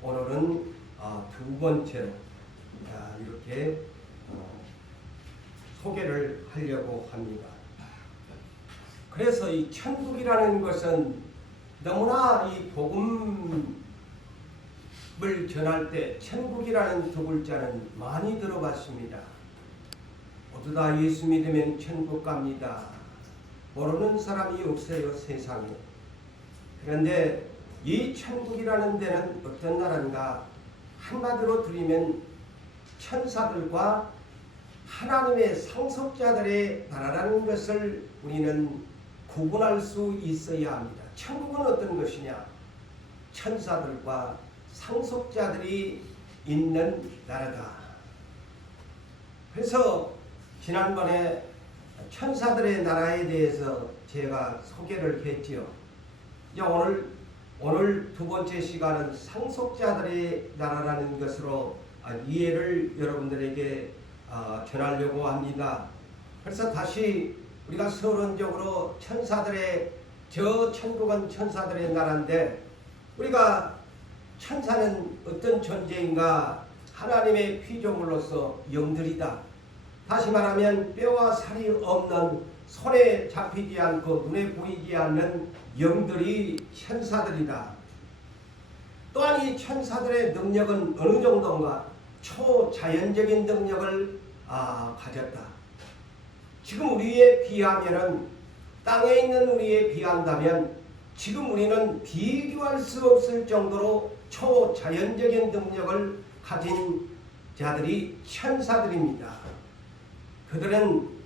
오늘은 두 번째로 이렇게 소개를 하려고 합니다. 그래서 이 천국이라는 것은 너무나 이 복음을 전할 때 천국이라는 두 글자는 많이 들어봤습니다. 모두 다 예수 믿으면 천국 갑니다. 모르는 사람이 없어요, 세상에. 그런데 이 천국이라는 데는 어떤 나라인가? 한마디로 드리면 천사들과 하나님의 상속자들의 나라라는 것을 우리는 구분할 수 있어야 합니다. 천국은 어떤 것이냐? 천사들과 상속자들이 있는 나라다. 그래서 지난번에 천사들의 나라에 대해서 제가 소개를 했지요. 이제 오늘 두 번째 시간은 상속자들의 나라라는 것으로 이해를 여러분들에게 전하려고 합니다. 그래서 다시 우리가 서론적으로 저 천국은 천사들의 나라인데, 우리가 천사는 어떤 존재인가? 하나님의 피조물로서 영들이다. 다시 말하면 뼈와 살이 없는, 손에 잡히지 않고 눈에 보이지 않는 영들이 천사들이다. 또한 이 천사들의 능력은 어느 정도인가? 초자연적인 능력을 가졌다. 지금 우리에 비하면은, 땅에 있는 우리에 비한다면 지금 우리는 비교할 수 없을 정도로 초자연적인 능력을 가진 자들이 천사들입니다. 그들은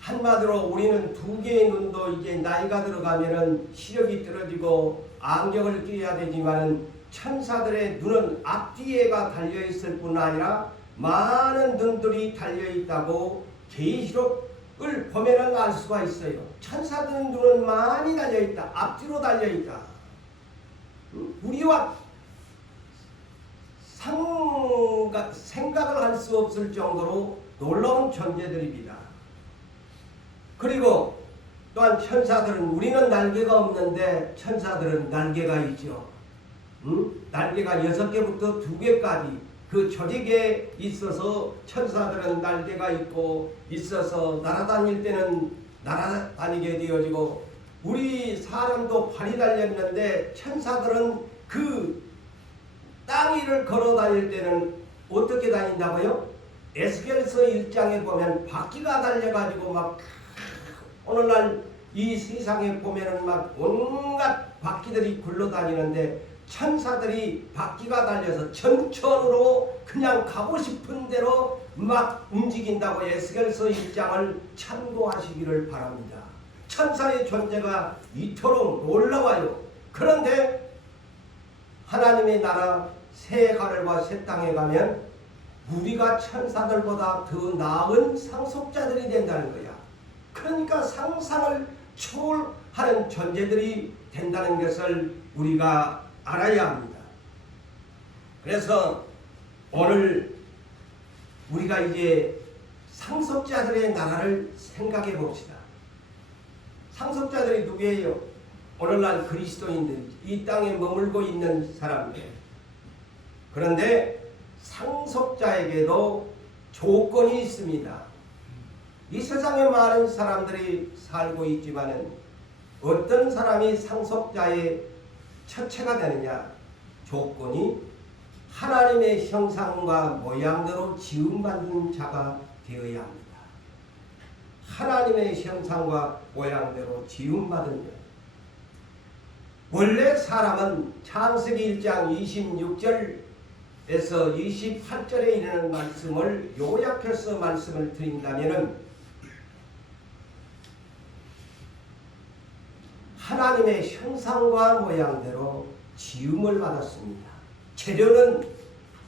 한마디로 우리는 두 개의 눈도 이제 나이가 들어가면은 시력이 떨어지고 안경을 끼야 되지만은 천사들의 눈은 앞뒤에가 달려있을 뿐 아니라 많은 눈들이 달려있다고 계시록을 보면은 알 수가 있어요. 천사들의 눈은 많이 달려있다. 앞뒤로 달려있다. 우리와 생각을 할 수 없을 정도로 놀라운 존재들입니다. 그리고 또한 천사들은, 우리는 날개가 없는데 천사들은 날개가 있죠. 날개가 6개부터 2개까지 그 조직에 있어서 천사들은 날개가 있어서 날아다닐 때는 날아다니게 되어지고, 우리 사람도 발이 달렸는데 천사들은 그 땅 위를 걸어 다닐 때는 어떻게 다닌다고요? 에스겔서 1장에 보면 바퀴가 달려가지고 막 오늘날 이 세상에 보면은 막 온갖 바퀴들이 굴러다니는데, 천사들이 바퀴가 달려서 전천으로 그냥 가고 싶은 대로 막 움직인다고 에스겔서 1장을 참고하시기를 바랍니다. 천사의 존재가 이토록 놀라워요. 그런데 하나님의 나라 새 하늘과 새 땅에 가면 우리가 천사들보다 더 나은 상속자들이 된다는 거야. 그러니까 상상을 초월하는 존재들이 된다는 것을 우리가 알아야 합니다. 그래서 오늘 우리가 이제 상속자들의 나라를 생각해 봅시다. 상속자들이 누구예요? 오늘날 그리스도인들, 이 땅에 머물고 있는 사람들. 그런데 상속자에게도 조건이 있습니다. 이 세상에 많은 사람들이 살고 있지만은 어떤 사람이 상속자의 첫째가 되느냐? 조건이 하나님의 형상과 모양대로 지음받은 자가 되어야 합니다. 하나님의 형상과 모양대로 지음받은 자. 원래 사람은 창세기 1장 26절에서 28절에 이르는 말씀을 요약해서 말씀을 드린다면은, 하나님의 형상과 모양대로 지음을 받았습니다. 재료는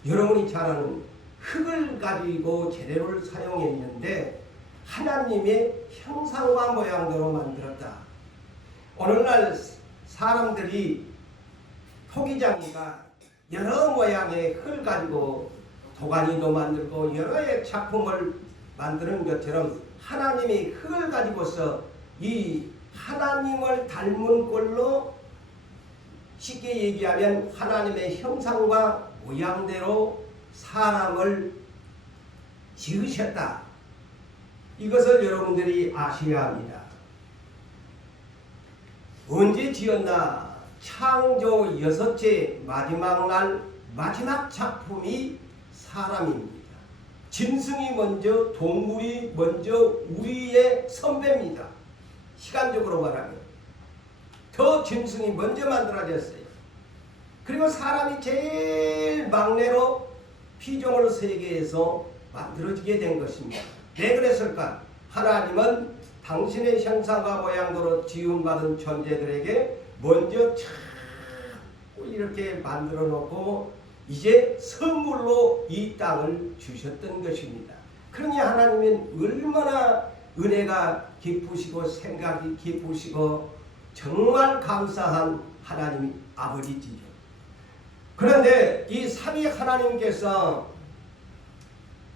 여러분이 잘 아는 흙을 가지고 재료를 사용했는데 하나님의 형상과 모양대로 만들었다. 오늘날 사람들이 토기장이가 여러 모양의 흙을 가지고 도가니도 만들고 여러의 작품을 만드는 것처럼 하나님이 흙을 가지고서 이 하나님을 닮은 꼴로 쉽게 얘기하면 하나님의 형상과 모양대로 사람을 지으셨다. 이것을 여러분들이 아셔야 합니다. 언제 지었나? 창조 6째 마지막 날 마지막 작품이 사람입니다. 짐승이 먼저, 동물이 먼저 우리의 선배입니다. 시간적으로 말하면 더 짐승이 먼저 만들어졌어요. 그리고 사람이 제일 막내로 피조물 세계에서 만들어지게 된 것입니다. 왜 그랬을까? 하나님은 당신의 형상과 모양대로 지음받은 존재들에게 먼저 참 이렇게 만들어 놓고 이제 선물로 이 땅을 주셨던 것입니다. 그러니 하나님은 얼마나 은혜가 깊으시고 생각이 깊으시고 정말 감사한 하나님 아버지지요. 그런데 이 삼위 하나님께서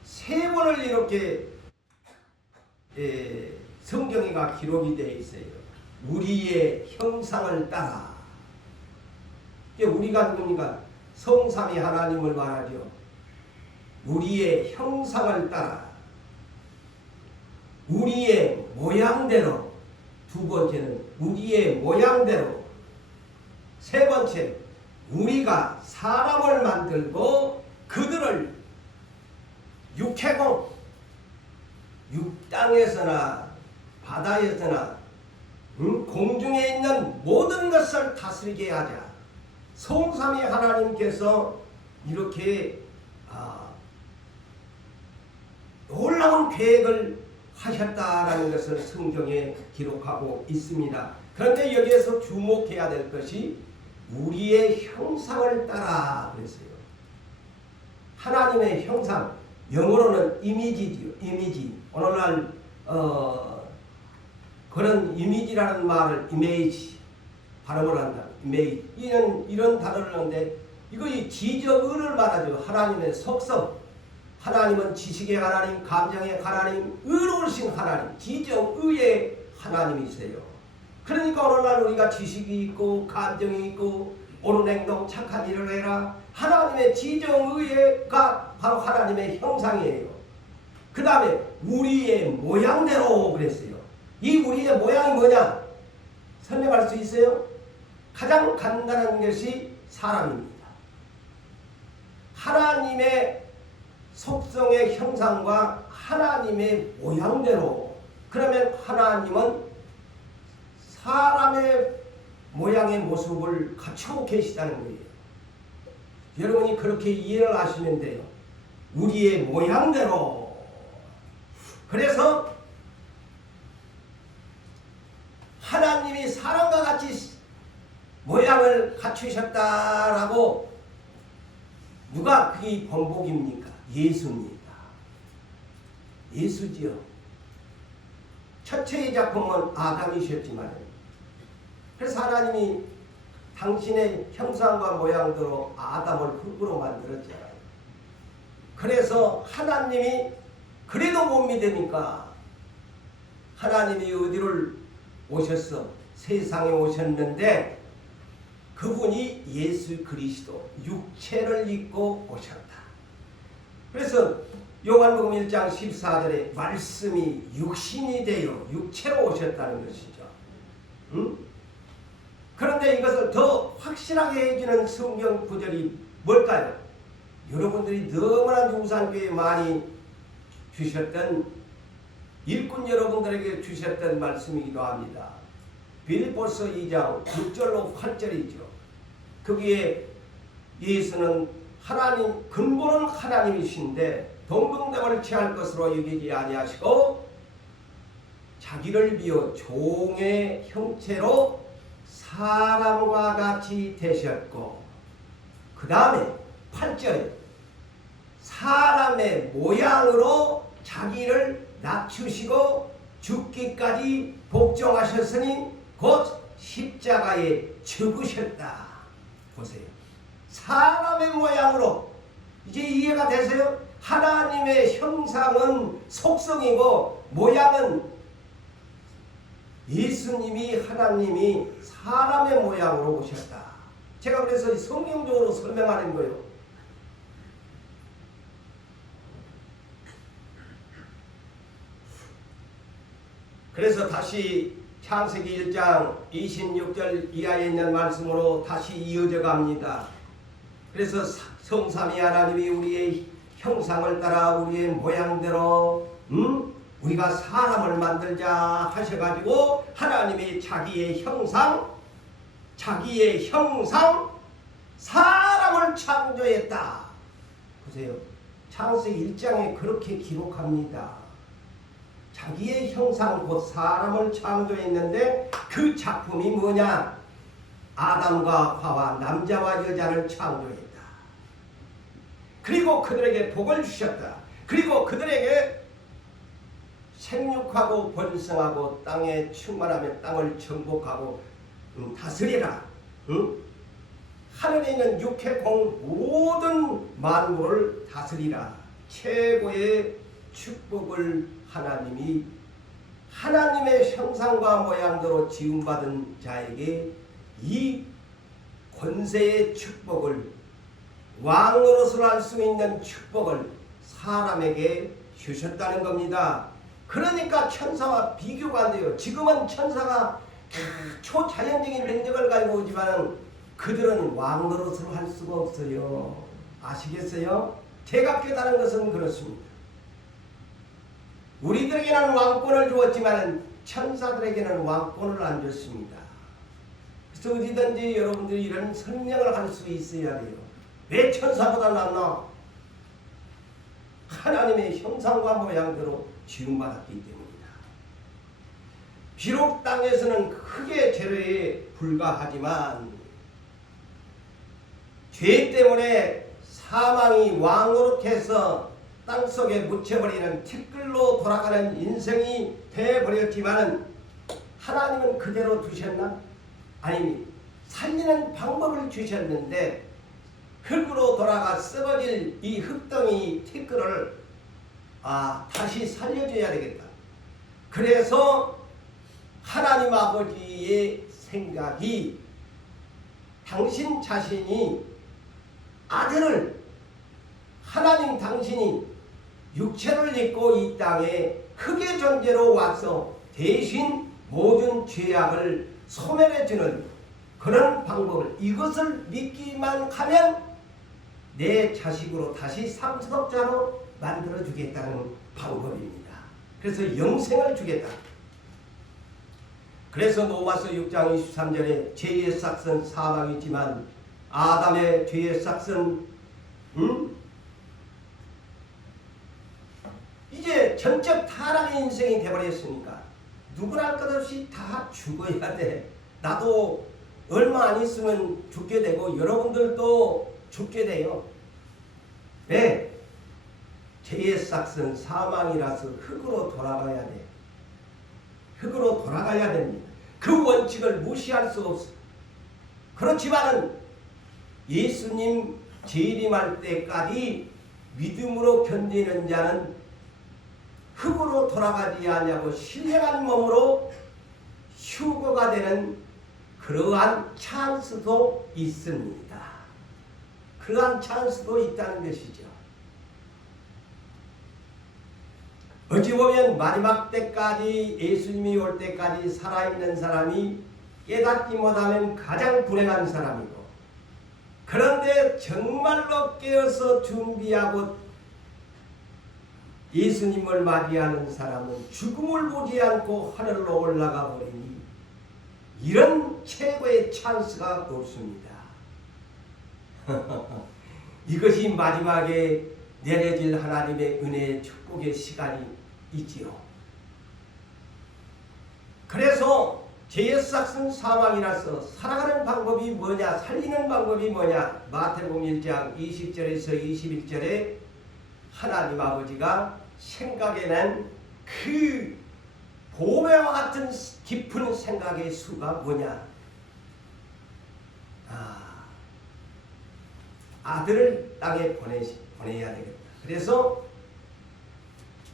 세 번을 이렇게 성경에가 기록이 되어 있어요. 우리의 형상을 따라. 우리가 누굽니까? 성삼위 하나님을 말하죠. 우리의 형상을 따라 우리의 모양대로. 두 번째는 우리의 모양대로. 세 번째 우리가 사람을 만들고 그들을 육해공, 땅에서나 바다에서나 공중에 있는 모든 것을 다스리게 하자. 성삼위 하나님께서 이렇게 놀라운 계획을 하셨다라는 것을 성경에 기록하고 있습니다. 그런데 여기에서 주목해야 될 것이 우리의 형상을 따라 그랬어요. 하나님의 형상, 영어로는 이미지지요. 이미지. 오늘날 그런 이미지라는 말을 이미지 발음을 한다. 이미지. 이런 단어를 하는데 이거 이 지적의를 말하죠. 하나님의 속성. 하나님은 지식의 하나님, 감정의 하나님, 의로우신 하나님, 지적의의 하나님이세요. 그러니까 오늘날 우리가 지식이 있고 감정이 있고 옳은 행동, 착한 일을 해라. 하나님의 지정의가 바로 하나님의 형상이에요. 그 다음에 우리의 모양대로 그랬어요. 이 우리의 모양이 뭐냐? 설명할 수 있어요? 가장 간단한 것이 사람입니다. 하나님의 속성의 형상과 하나님의 모양대로. 그러면 하나님은 사람의 모양의 모습을 갖추고 계시다는 거예요. 여러분이 그렇게 이해를 하시면 돼요. 우리의 모양대로. 그래서 하나님이 사람과 같이 모양을 갖추셨다라고 누가 그게 번복입니까? 예수입니다. 예수지요. 첫째의 작품은 아담이셨지만 그래서 하나님이 당신의 형상과 모양대로 아담을 흙으로 만들었잖아요. 그래서 하나님이 그래도 못 믿으니까 하나님이 어디를 오셨어? 세상에 오셨는데 그분이 예수 그리스도 육체를 입고 오셨다. 그래서 요한복음 1장 14절에 말씀이 육신이 되어 육체로 오셨다는 것이죠. 그런데 이것을 더 확실하게 해주는 성경 구절이 뭘까요? 여러분들이 너무나 유산교에 많이 주셨던 일꾼 여러분들에게 주셨던 말씀이기도 합니다. 빌립보서 2장 6절로 8절이죠. 거기에 예수는 하나님, 근본은 하나님이신데 동등됨을 취할 것으로 여기지 아니하시고 자기를 비워 종의 형체로 사람과 같이 되셨고 그 다음에 8절에 사람의 모양으로 자기를 낮추시고 죽기까지 복종하셨으니 곧 십자가에 죽으셨다. 보세요. 사람의 모양으로. 이제 이해가 되세요? 하나님의 형상은 속성이고 모양은 예수님이 하나님이 사람의 모양으로 오셨다. 제가 그래서 성경적으로 설명하는 거예요. 그래서 다시 창세기 1장 26절 이하에 있는 말씀으로 다시 이어져 갑니다. 그래서 성삼위 하나님이 우리의 형상을 따라 우리의 모양대로 우리가 사람을 만들자 하셔가지고 하나님이 자기의 형상 사람을 창조했다. 보세요. 창세기 1장에 그렇게 기록합니다. 자기의 형상 곧 사람을 창조했는데 그 작품이 뭐냐? 아담과 하와 남자와 여자를 창조했다. 그리고 그들에게 복을 주셨다. 그리고 그들에게 생육하고 번성하고 땅에 충만하며 땅을 정복하고 다스리라. 하늘에 있는 육해공 모든 만물을 다스리라. 최고의 축복을 하나님이 하나님의 형상과 모양대로 지음받은 자에게 이 권세의 축복을 왕으로서 할 수 있는 축복을 사람에게 주셨다는 겁니다. 그러니까 천사와 비교가 안 돼요. 지금은 천사가 초자연적인 능력을 가지고 오지만 그들은 왕으로서 할 수가 없어요. 아시겠어요? 제가 깨달은 것은 그렇습니다. 우리들에게는 왕권을 주었지만 천사들에게는 왕권을 안 줬습니다. 그래서 어디든지 여러분들이 이런 설명을 할 수 있어야 돼요. 왜 천사보다 낫나? 하나님의 형상과 모양대로 지음받았기 때문이다. 비록 땅에서는 크게 죄에 불과하지만 죄 때문에 사망이 왕노릇해서 땅속에 묻혀버리는 티끌로 돌아가는 인생이 되어버렸지만 하나님은 그대로 두셨나? 아니, 살리는 방법을 주셨는데 흙으로 돌아가 썩어질 이 흙덩이 티끌을 다시 살려줘야 되겠다. 그래서 하나님 아버지의 생각이 당신 자신이 아들을 하나님 당신이 육체를 입고 이 땅에 흙의 존재로 와서 대신 모든 죄악을 소멸해주는 그런 방법을 이것을 믿기만 하면 내 자식으로 다시 상속자로 만들어주겠다는 방법입니다. 그래서 영생을 주겠다. 그래서 로마서 6장 23절에 죄의 삭은 사망이지만 아담의 죄의 삭은 이제 전적 타락의 인생이 되어버렸으니까 누구나 할 것 없이 다 죽어야 돼. 나도 얼마 안 있으면 죽게 되고 여러분들도 죽게 돼요. 네. 죄의 삭은 사망이라서 흙으로 돌아가야 돼. 흙으로 돌아가야 됩니다. 그 원칙을 무시할 수 없어. 그렇지만은 예수님 재림할 때까지 믿음으로 견디는 자는 흙으로 돌아가지 아니하고 신령한 몸으로 휴거가 되는 그러한 찬스도 있습니다. 그러한 찬스도 있다는 것이죠. 어찌 보면 마지막 때까지 예수님이 올 때까지 살아있는 사람이 깨닫지 못하면 가장 불행한 사람이고, 그런데 정말로 깨어서 준비하고 예수님을 맞이하는 사람은 죽음을 보지 않고 하늘로 올라가 버리니 이런 최고의 찬스가 없습니다. 이것이 마지막에 내려질 하나님의 은혜의 축복의 시간이 있지요. 그래서 죄의 삭은 사망이라서 살아가는 방법이 뭐냐, 살리는 방법이 뭐냐, 마태복음 1장 20절에서 21절에 하나님 아버지가 생각해낸 그 보배와 같은 깊은 생각의 수가 뭐냐? 아들을 땅에 보내야 되겠다. 그래서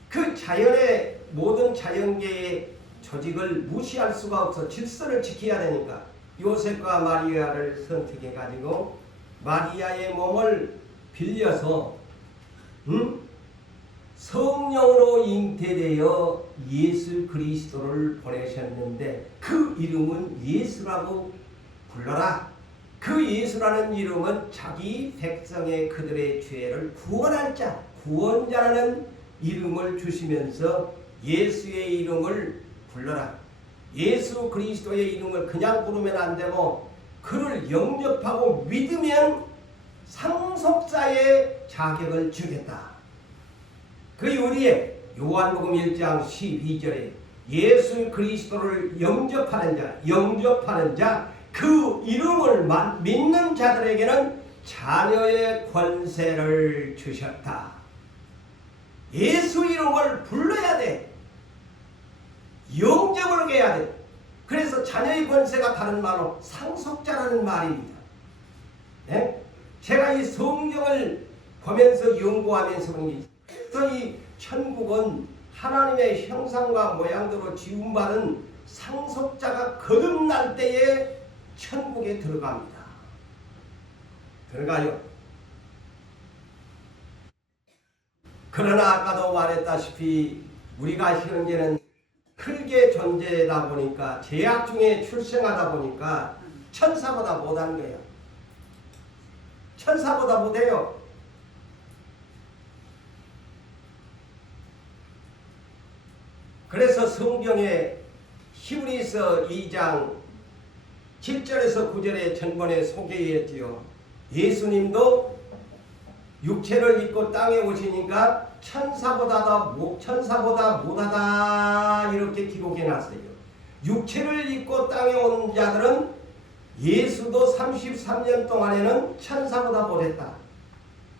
그 자연의 모든 자연계의 조직을 무시할 수가 없어 질서를 지켜야 되니까 요셉과 마리아를 선택해 가지고 마리아의 몸을 빌려서 성령으로 잉태되어 예수 그리스도를 보내셨는데 그 이름은 예수라고 불러라. 그 예수라는 이름은 자기 백성의 그들의 죄를 구원할 자, 구원자라는 이름을 주시면서 예수의 이름을 불러라. 예수 그리스도의 이름을 그냥 부르면 안 되고 그를 영접하고 믿으면 상속자의 자격을 주겠다. 그 이후에 요한복음 1장 12절에 예수 그리스도를 영접하는 자, 그 이름을 믿는 자들에게는 자녀의 권세를 주셨다. 예수 이름을 불러야 돼. 영접을 해야 돼. 그래서 자녀의 권세가 다른 말로 상속자라는 말입니다. 네? 제가 이 성경을 보면서 연구하면서 그래서 이 천국은 하나님의 형상과 모양대로 지음받은 상속자가 거듭날 때에 천국에 들어갑니다. 들어가요. 그러나 아까도 말했다시피 우리가 현재는 흙의 존재다 보니까 죄악 중에 출생하다 보니까 천사보다 못한 거예요. 천사보다 못해요. 그래서 성경에 히브리서 2장 7절에서 9절에 전번에 소개했지요. 예수님도 육체를 입고 땅에 오시니까 천사보다 못하다 이렇게 기록해놨어요. 육체를 입고 땅에 온 자들은 예수도 33년 동안에는 천사보다 못했다.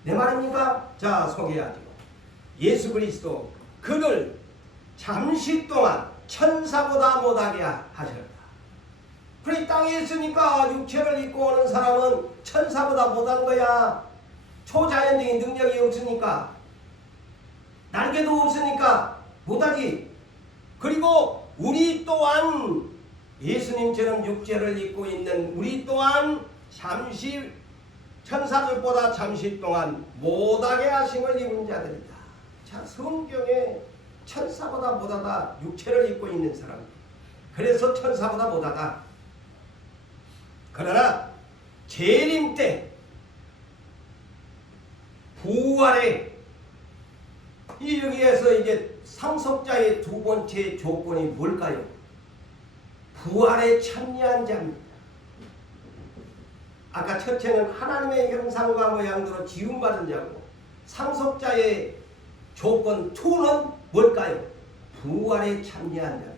내 말입니까? 자, 소개하죠. 예수 그리스도 그를 잠시 동안 천사보다 못하게 하셨다. 그래 땅에 있으니까 육체를 입고 오는 사람은 천사보다 못한 거야. 초자연적인 능력이 없으니까, 날개도 없으니까 못하지. 그리고 우리 또한 예수님처럼 육체를 입고 있는 우리 또한 잠시 천사들보다 잠시 동안 못하게 하심을 입은 자들이다. 자, 성경에 천사보다 못하다, 육체를 입고 있는 사람. 그래서 천사보다 못하다. 그러나 재림 때 부활에 이 여기에서 이제 상속자의 두 번째 조건이 뭘까요? 부활에 참여한 자입니다. 아까 첫째는 하나님의 형상과 모양대로 지음받은 자고, 상속자의 조건 2는 뭘까요? 부활에 참여한 자입니다.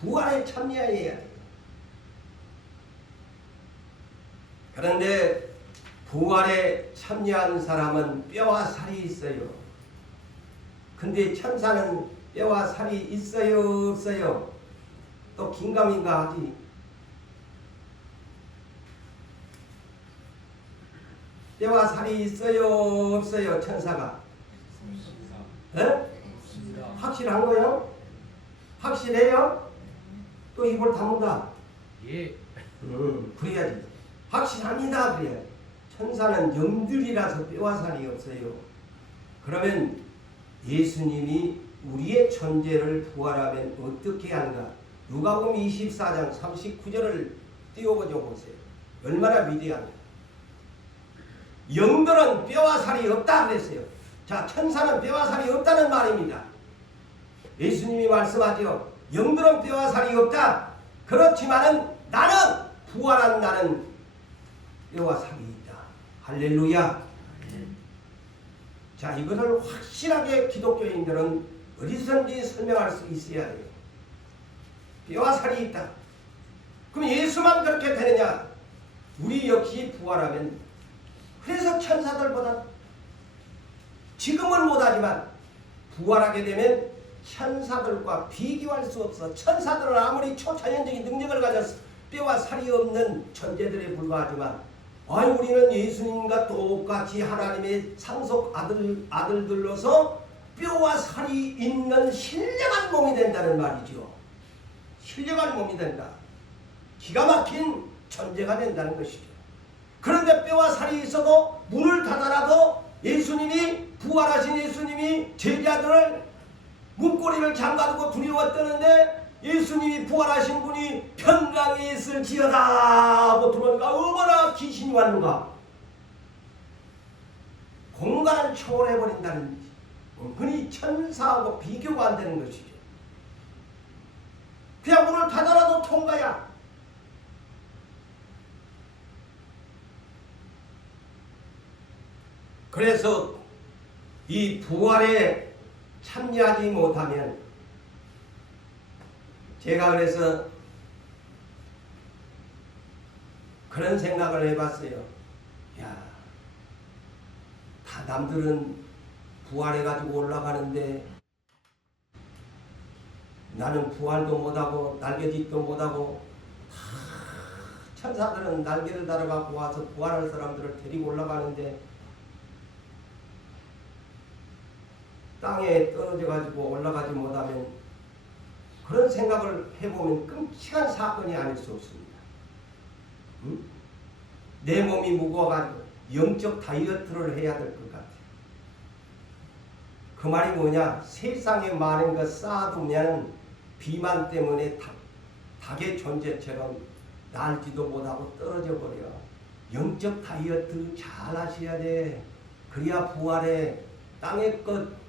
부활에 참여해야 돼요. 그런데 부활에 참여한 사람은 뼈와 살이 있어요. 근데 천사는 뼈와 살이 있어요, 없어요? 또 긴가민가 하지. 뼈와 살이 있어요, 없어요? 천사가? 네? 확실한 거요? 확실해요? 또 입을 다문다. 예. 그래야지. 확실합니다. 그래야지. 천사는 영들이라서 뼈와 살이 없어요. 그러면 예수님이 우리의 존재를 부활하면 어떻게 하는가? 누가복음 24장 39절을 띄워보세요. 얼마나 위대한가. 영들은 뼈와 살이 없다 그랬어요. 자, 천사는 뼈와 살이 없다는 말입니다. 예수님이 말씀하죠. 영들은 뼈와 살이 없다. 그렇지만은 나는, 부활한 나는 뼈와 살이 있다. 할렐루야. 자, 이것을 확실하게 기독교인들은 어디서든지 설명할 수 있어야 해요. 뼈와 살이 있다. 그럼 예수만 그렇게 되느냐? 우리 역시 부활하면, 그래서 천사들보다 지금은 못하지만 부활하게 되면 천사들과 비교할 수 없어. 천사들은 아무리 초자연적인 능력을 가졌어 뼈와 살이 없는 존재들에 불과하지만, 아니 우리는 예수님과 똑같이 하나님의 상속 아들들로서 뼈와 살이 있는 신령한 몸이 된다는 말이죠. 신령한 몸이 된다. 기가 막힌 존재가 된다는 것이죠. 그런데 뼈와 살이 있어도 문을 닫아놔도 예수님이 부활하신 예수님이 제자들을 문고리를 잠가두고 두려워 떠는데 예수님이 부활하신 분이 평강에 있을지어다 하고 들어오니까 얼마나 귀신이 왔는가. 공간을 초월해버린다는 은근히 천사하고 비교가 안 되는 것이죠. 그냥 문을 닫아놔도 통과야. 그래서 이 부활에 참여하지 못하면 제가 그래서 그런 생각을 해봤어요. 야, 다 남들은 부활해가지고 올라가는데 나는 부활도 못하고 날개짓도 못하고 천사들은 날개를 달아갖고 와서 부활할 사람들을 데리고 올라가는데 땅에 떨어져가지고 올라가지 못하면 그런 생각을 해보면 끔찍한 사건이 아닐 수 없습니다. 응? 내 몸이 무거워가지고 영적 다이어트를 해야 될 것 같아요. 그 말이 뭐냐? 세상에 많은 것 쌓아두면 비만 때문에 닭의 존재처럼 날지도 못하고 떨어져 버려. 영적 다이어트 잘 하셔야 돼. 그래야 부활해. 땅의 것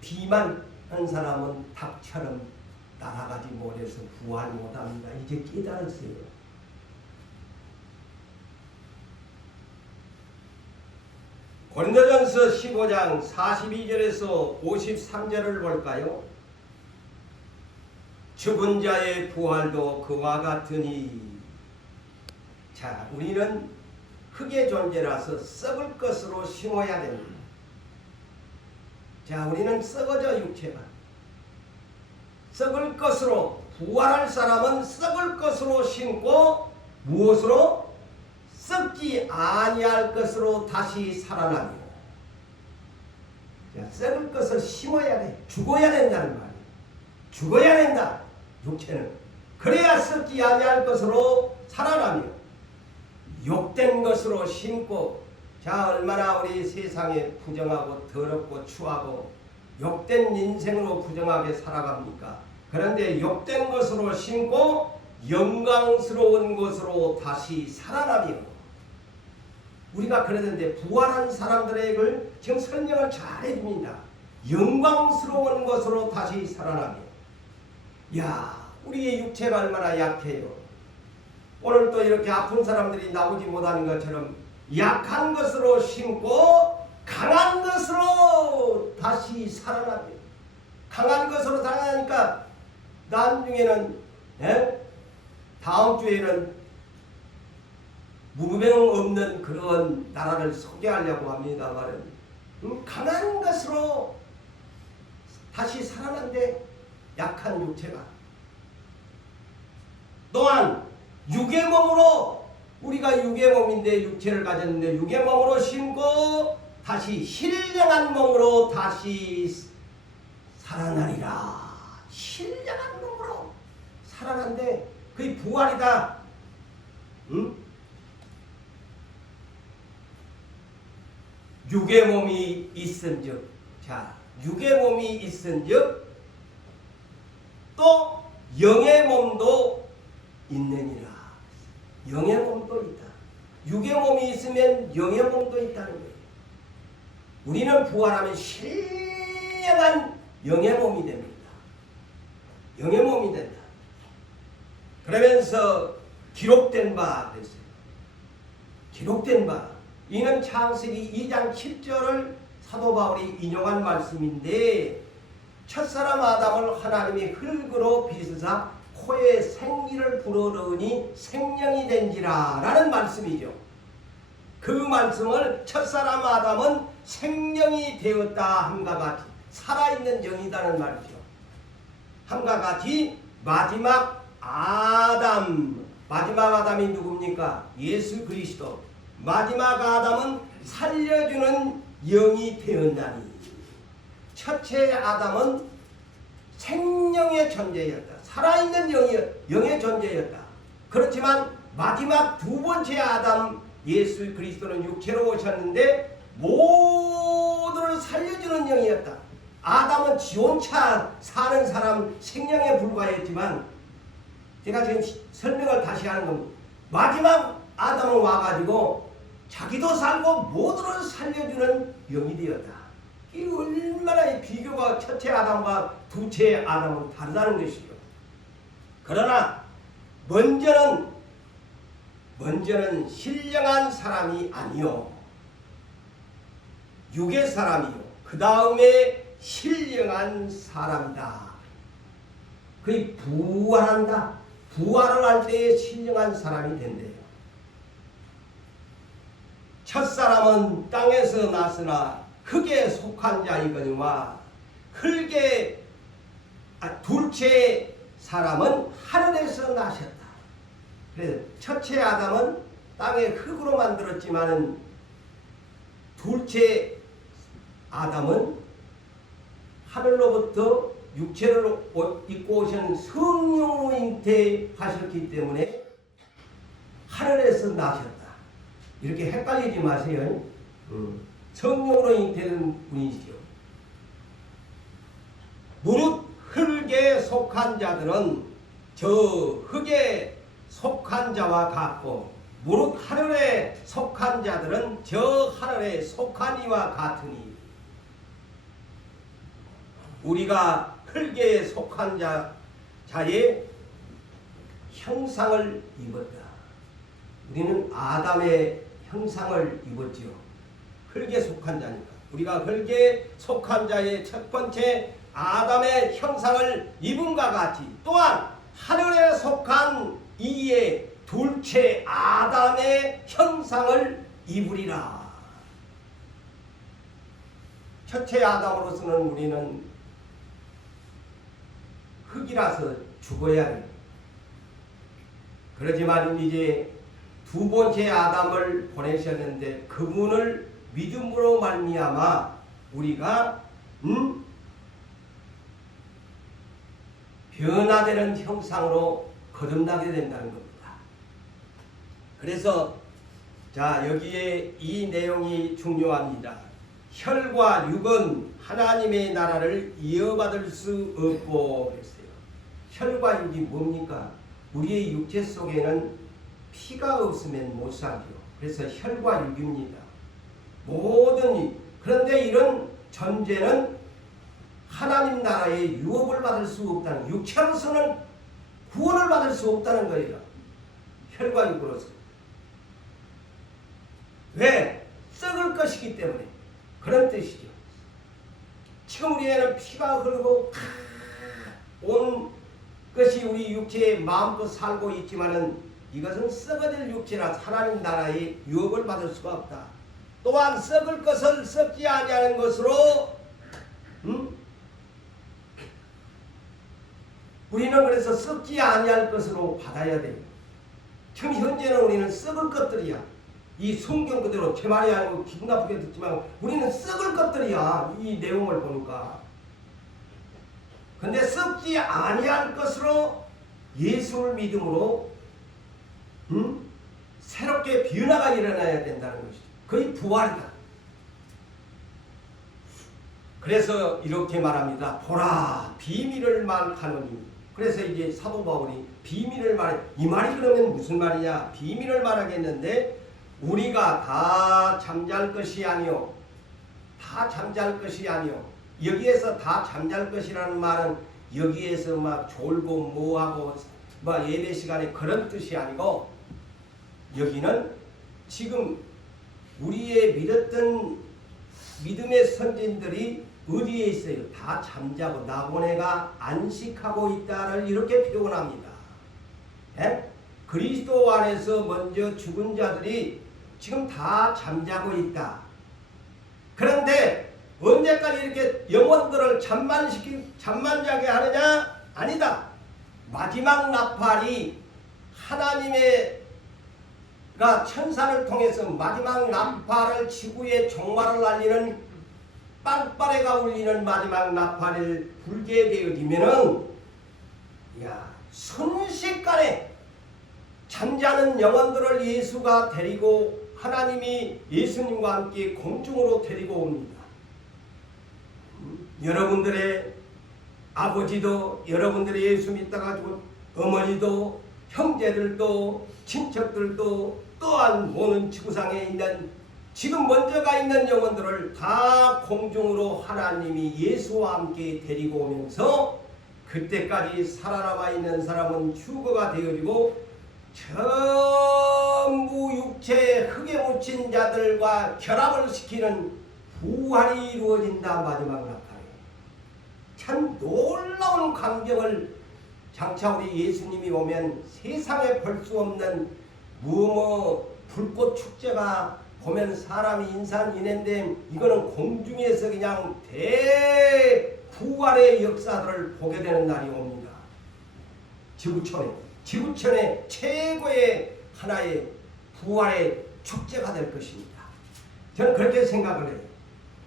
비만 한 사람은 닭처럼 날아가지 못해서 부활 못합니다. 이제 깨달았어요. 고린도전서 15장 42절에서 53절을 볼까요? 죽은 자의 부활도 그와 같으니. 자, 우리는 흙의 존재라서 썩을 것으로 심어야 됩니다. 자, 우리는 썩어져 육체가. 썩을 것으로 부활할 사람은 썩을 것으로 심고 무엇으로? 썩지 아니할 것으로 다시 살아나며. 자, 썩을 것을 심어야 돼. 죽어야 된다는 말이에요. 죽어야 된다. 육체는. 그래야 썩지 아니할 것으로 살아나며 욕된 것으로 심고. 자, 얼마나 우리 세상에 부정하고 더럽고 추하고 욕된 인생으로 부정하게 살아갑니까? 그런데 욕된 것으로 심고 영광스러운 것으로 다시 살아나며. 우리가 그러는데 부활한 사람들에게 지금 설명을 잘 해줍니다. 영광스러운 것으로 다시 살아나며. 야, 우리의 육체가 얼마나 약해요. 오늘 또 이렇게 아픈 사람들이 나오지 못하는 것처럼 약한 것으로 심고 강한 것으로 다시 살아나며. 강한 것으로 살아나니까 나중에는 다음 주에는 무병 없는 그런 나라를 소개하려고 합니다만 강한 것으로 다시 살아난데 약한 육체가. 또한 육의 몸으로 우리가 육의 몸인데 육체를 가졌는데 육의 몸으로 심고 다시 신령한 몸으로 다시 살아나리라. 신령한 몸으로 살아난데 그게 부활이다. 응? 육의 몸이 있은즉, 자, 육의 몸이 있은즉 또 영의 몸도 있느니라. 영의 몸도 있다. 육의 몸이 있으면 영의 몸도 있다는 거예요. 우리는 부활하면 신령한 영의 몸이 됩니다. 영의 몸이 된다. 그러면서 기록된 바 그랬어요. 기록된 바. 이는 창세기 2장 7절을 사도 바울이 인용한 말씀인데, 첫사람 아담을 하나님이 흙으로 빚으사 코에 생기를 불어넣으니 생명이 된지라 라는 말씀이죠. 그 말씀을 첫사람 아담은 생명이 되었다 함과 같이, 살아있는 영이다는 말이죠. 함과 같이 마지막 아담이 누굽니까? 예수 그리스도. 마지막 아담은 살려주는 영이 되었나니, 첫째 아담은 생명의 존재였다. 살아있는 영의 존재였다. 그렇지만 마지막 두 번째 아담 예수 그리스도는 육체로 오셨는데 모두를 살려주는 영이었다. 아담은 지 혼자 사는 사람 생명에 불과했지만 제가 지금 설명을 다시 하는 겁니다. 마지막 아담은 와가지고 자기도 살고 모두를 살려주는 영이 되었다. 이 얼마나 비교가 첫째 아담과 두째 아담은 다르다는 것이죠. 그러나 먼저는 신령한 사람이 아니요 육의 사람이요 그 다음에 신령한 사람이다. 그의 부활한다. 부활을 할 때에 신령한 사람이 된대요. 첫사람은 땅에서 났으나 흙에 속한 자이거니와 둘째 사람은 하늘에서 나셨다. 그래서 첫째 아담은 땅의 흙으로 만들었지만은 둘째 아담은 하늘로부터 육체를 입고 오신 성령으로 잉태하셨기 때문에 하늘에서 나셨다. 이렇게 헷갈리지 마세요. 성령으로 잉태된 분이시죠. 무릇 흙에 속한 자들은 저 흙에 속한 자와 같고 무릇 하늘에 속한 자들은 저 하늘에 속한 이와 같으니 우리가 흙에 속한 자의 형상을 입었다. 우리는 아담의 형상을 입었지요. 흙에 속한 자니까. 우리가 흙에 속한 자의 첫 번째 아담의 형상을 입음과 같이 또한 하늘에 속한 이의 둘째 아담의 형상을 입으리라. 첫째 아담으로서는 우리는 흙이라서 죽어야 돼. 그렇지만 이제 두 번째 아담을 보내셨는데 그분을 믿음으로 말미암아 우리가 변화되는 형상으로 거듭나게 된다는 겁니다. 그래서 자 여기에 이 내용이 중요합니다. 혈과 육은 하나님의 나라를 이어받을 수 없고 그랬어요. 혈과 육이 뭡니까? 우리의 육체 속에는 피가 없으면 못 살죠. 그래서 혈과 육입니다. 그런데 이런 존재는 하나님 나라의 유업을 받을 수 없다는, 육체로서는 구원을 받을 수 없다는 거예요. 혈과 육으로서. 왜? 썩을 것이기 때문에. 그런 뜻이죠. 지금 우리에는 피가 흐르고 온 것이 우리 육체에 마음껏 살고 있지만은 이것은 썩어질 육체라 하나님 나라의 유업을 받을 수가 없다. 또한 썩을 것을 썩지 아니하는 것으로 우리는 그래서 썩지 아니할 것으로 받아야 돼요. 지금 현재는 우리는 썩을 것들이야. 이 성경 그대로 제 말이 아니고 기분 나쁘게 듣지만 우리는 썩을 것들이야. 이 내용을 보니까. 근데 썩지 아니할 것으로 예수를 믿음으로 새롭게 변화가 일어나야 된다는 것이죠. 거의 부활이다. 그래서 이렇게 말합니다. 보라 비밀을 말하노니. 그래서 이제 사도 바울이 비밀을 말해. 이 말이 그러면 무슨 말이냐? 비밀을 말하겠는데 우리가 다 잠잘 것이 아니요. 다 잠잘 것이 아니요. 여기에서 다 잠잘 것이라는 말은 여기에서 막 졸고 뭐하고 막 예배 시간에 그런 뜻이 아니고 여기는 지금 우리의 믿었던 믿음의 선진들이 어디에 있어요? 다 잠자고 나고네가 안식하고 있다를 이렇게 표현합니다. 예? 그리스도 안에서 먼저 죽은 자들이 지금 다 잠자고 있다. 그런데 언제까지 이렇게 영혼들을 잠만자게 하느냐? 아니다. 마지막 나팔이 하나님의가 천사를 통해서 마지막 나팔을 지구의 종말을 알리는 빵빠레가 울리는 마지막 나팔을 불게 되어지면은 순식간에 잠자는 영혼들을 예수가 데리고 하나님이 예수님과 함께 공중으로 데리고 옵니다. 여러분들의 아버지도 여러분들의 예수 믿다가지고 어머니도 형제들도 친척들도 또한 모든 지구상에 있는 지금 먼저가 있는 영혼들을 다 공중으로 하나님이 예수와 함께 데리고 오면서 그때까지 살아남아 있는 사람은 휴거가 되어지고 전부 육체의 흙에 묻힌 자들과 결합을 시키는 부활이 이루어진다. 마지막 나팔에 참 놀라운 광경을 장차 우리 예수님이 오면 세상에 볼 수 없는 불꽃 축제가 보면 사람이 인산인해인데 이거는 공중에서 그냥 대부활의 역사들을 보게 되는 날이 옵니다. 지구촌의 최고의 하나의 부활의 축제가 될 것입니다. 저는 그렇게 생각을 해요.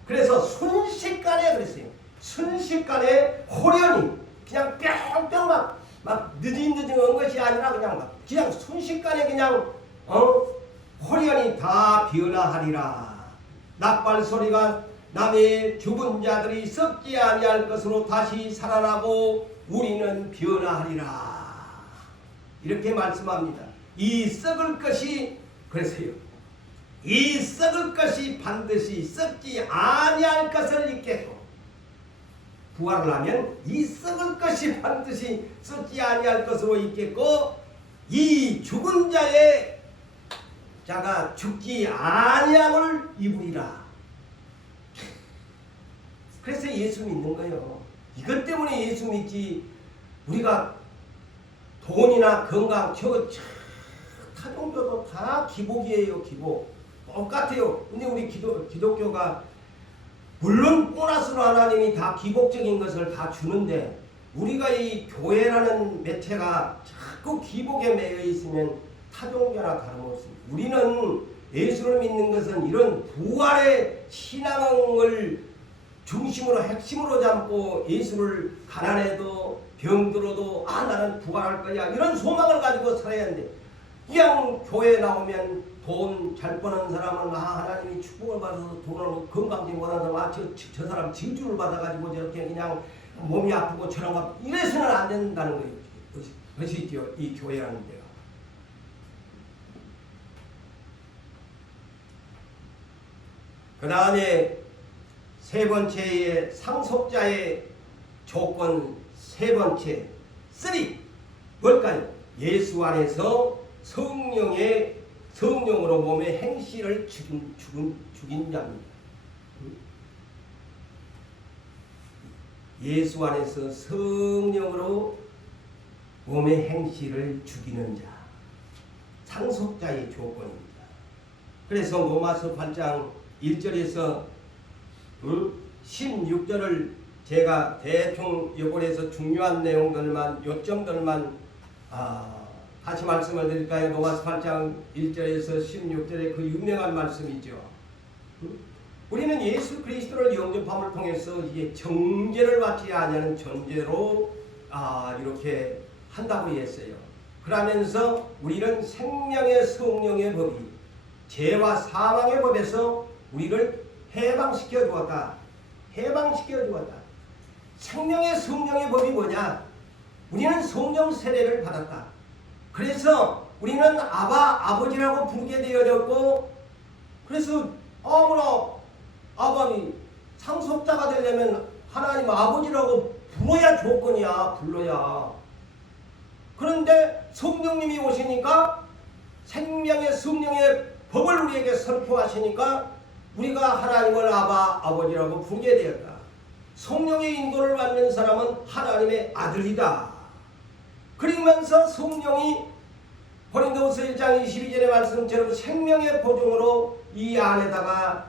그래서 순식간에 그랬어요. 순식간에 호련히 그냥 뿅뿅 막 늦은 것이 아니라 그냥 순식간에 그냥 호련히 다 변화하리라. 낙발 소리가 남의 죽은 자들이 썩지 아니할 것으로 다시 살아나고 우리는 변화하리라. 이렇게 말씀합니다. 이 썩을 것이 그래서요. 이 썩을 것이 반드시 썩지 아니할 것을 잊겠고 부활을 하면 이 썩을 것이 반드시 썩지 아니할 것으로 있겠고 이 죽은 자의 자가 죽지 아니함을 입으리라. 그래서 예수 믿는 거예요. 이것 때문에 예수 믿지. 우리가 돈이나 건강 저거 타종교도 다 기복이에요. 기복 똑같아요. 근데 우리 기독교가 물론 보너스로 하나님이 다 기복적인 것을 다 주는데 우리가 이 교회라는 매체가 자꾸 기복에 매여 있으면 타종교나 다름없습니다. 우리는 예수를 믿는 것은 이런 부활의 신앙을 중심으로 핵심으로 잡고 예수를 가난해도 병들어도 나는 부활할 거야 이런 소망을 가지고 살아야 하는데 그냥 교회에 나오면 돈 잘 버는 사람은 하나님이 축복을 받아서 돈을 건강증 원하는 사람 저 사람 징주를 받아가지고 저렇게 그냥 몸이 아프고 저런 거 이래서는 안 된다는 거예요. 그것이 있죠. 이 교회라는 데가. 그 다음에 세 번째의 상속자의 조건 세 번째 3 뭘까요? 예수 안에서 성령으로 몸의 행실을 죽인 자입니다. 예수 안에서 성령으로 몸의 행실을 죽이는 자 상속자의 조건입니다. 그래서 로마서 8장 1절에서 16절을 제가 대충 요번에서 중요한 내용들만 요점들만 다시 말씀을 드릴까요? 로마서 8장 1절에서 16절의 그 유명한 말씀이죠. 우리는 예수 그리스도를 영접함을 통해서 이게 정죄를 받지 아니하는 존재로 이렇게 한다고 했어요. 그러면서 우리는 생명의 성령의 법이 죄와 사망의 법에서 우리를 해방시켜 주었다. 생명의 성령의 법이 뭐냐? 우리는 성령 세례를 받았다. 그래서 우리는 아버지라고 부르게 되어졌고 그래서 아버지 상속자가 되려면 하나님 아버지라고 불러야 조건이야. 불러야. 그런데 성령님이 오시니까 생명의 성령의 법을 우리에게 선포하시니까 우리가 하나님을 아버지라고 부르게 되었다. 성령의 인도를 받는 사람은 하나님의 아들이다. 그러면서 성령이 고린도후서 1장 22절의 말씀처럼 생명의 보증으로 이 안에다가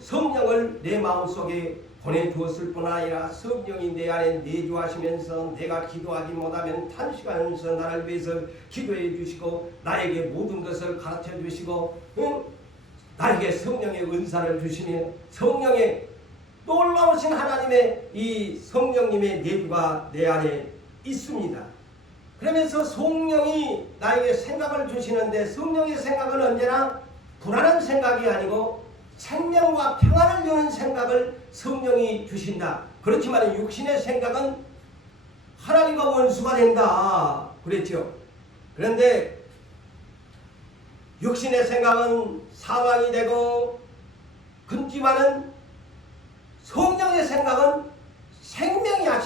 성령을 내 마음속에 보내주었을 뿐 아니라 성령이 내 안에 내주하시면서 내가 기도하지 못하면 탄식하면서 나를 위해서 기도해 주시고 나에게 모든 것을 가르쳐 주시고 나에게 성령의 은사를 주시며 성령의 놀라우신 하나님의 이 성령님의 내주가 내 안에 있습니다. 그러면서 성령이 나에게 생각을 주시는데 성령의 생각은 언제나 불안한 생각이 아니고 생명과 평안을 주는 생각을 성령이 주신다. 그렇지만 육신의 생각은 하나님과 원수가 된다. 그랬죠. 그런데 육신의 생각은 사망이 되고 근지만은 성령의 생각은 생명이야.